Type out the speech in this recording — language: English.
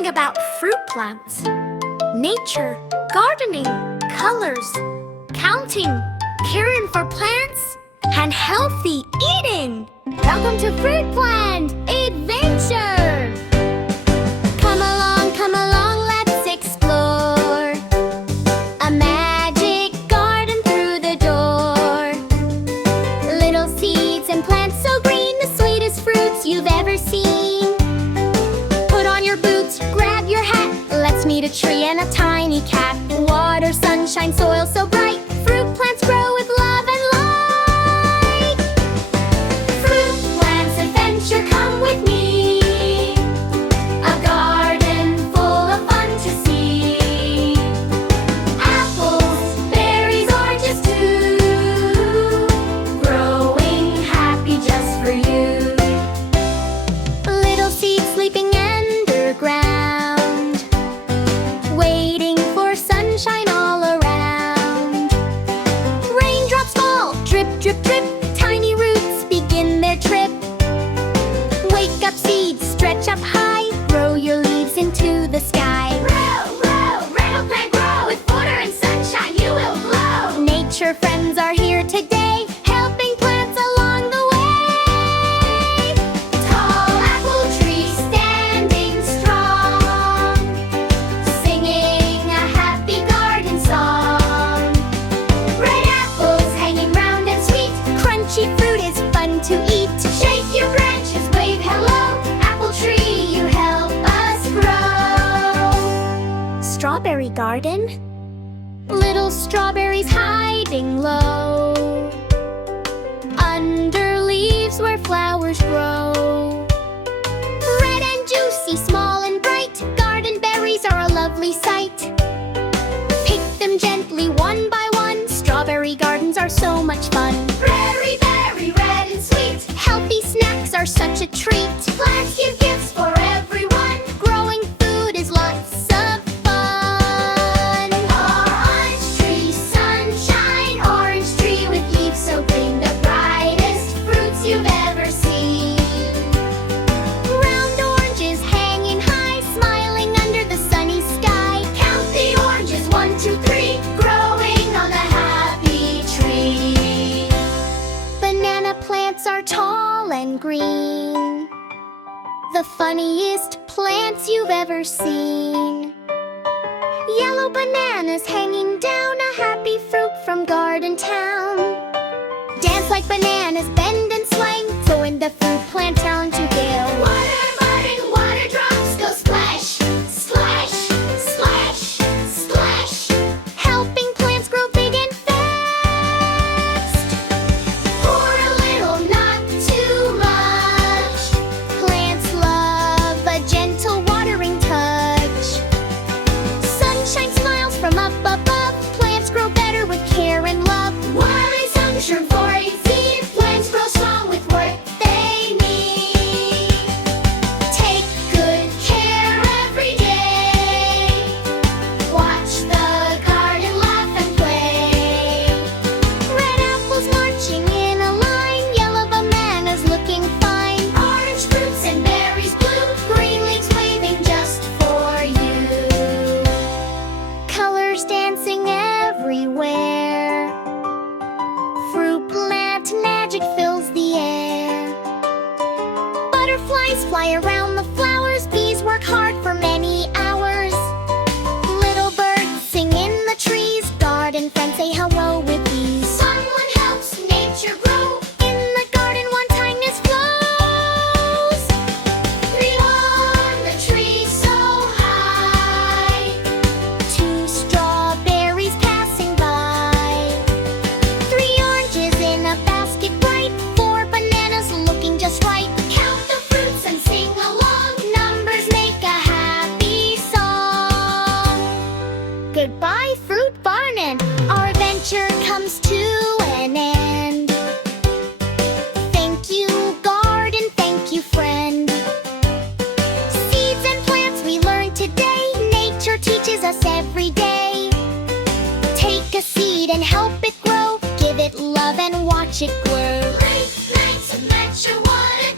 learning about fruit plants, nature, gardening, colors, counting, caring for plants, and healthy eating. Welcome to Fruit Plant Adventure! Come along, let's explore a magic garden through the door. Little seeds and plants so green, the sweetest fruits you've ever seen. Put on your boots, grab your hat, let's meet a tree and a tiny cat. Water, sunshine, soil so bright, fruit plants grow with love and light. Fruit Plants Adventure, come with me. A garden full of fun to see. Apples, berries, oranges too, growing happy just for you. Little seeds sleeping underground, waiting for sunshine all around. Raindrops fall, drip, drip, drip, tiny roots begin their trip. Wake up seeds, stretch up high, grow your leaves into the sky. Grow, plant grow, with water and sunshine you will glow. Nature friends are here today, helping plants along the way. Tall apple tree standing strong, singing a happy garden song. Red apples hanging round and sweet, crunchy fruit is fun to eat. Shake your branches, wave hello, apple tree, you help us grow. Strawberry garden, little strawberries hiding low, under leaves where flowers grow. Red and juicy, small and bright, garden berries are a lovely sight. Pick them gently one by one, strawberry gardens are so much fun. Very, very red and sweet, healthy snacks are such a treat. Plants give gifts for everyone, growing food is lots of fun. Orange tree, sunshine, orange tree with leaves so green, the brightest fruits you've ever seen. Round oranges hanging high, smiling under the sunny sky. Count the oranges, 1, 2, 3, growing on the happy tree. Banana plants are tall and green, the funniest plants you've ever seen. Yellow bananas hanging down, a happy fruit from Garden Town. Dance like bananas, bend and swing, join the Fruit Plant Town to go. Water budding, water drops go splash, splash, splash, splash, helping plants grow big and fast. Pour a little, not too much, plants love a gentle watering touch. Sunshine smiles from up above, plants grow better with care and love. Why sunshine for a seed, plants grow strong with what they need. Take good care every day, watch the garden laugh and play. Red apples marching in a line, yellow bananas looking fine. Orange fruits and berries blue, green leaves waving just for you. Colors dancing everywhere, fruit plant magic fills the air. Butterflies fly around the flowers, bees work hard for many hours. Little birds sing in the trees, garden friends say hello with ease. Someone helps nature grow, in the garden one kindness flows. Three on the tree so high, 2 strawberries passing by. 3 oranges in a basket bright, 4 bananas looking just right. Count the fruits and sing along, numbers make a happy song. Goodbye, Fruit Barn, our adventure comes to an end. Thank you, garden, thank you, friend. Seeds and plants we learned today, nature teaches us every day. Take a seed and help it grow, give it love and watch it grow. Great nights adventure, what a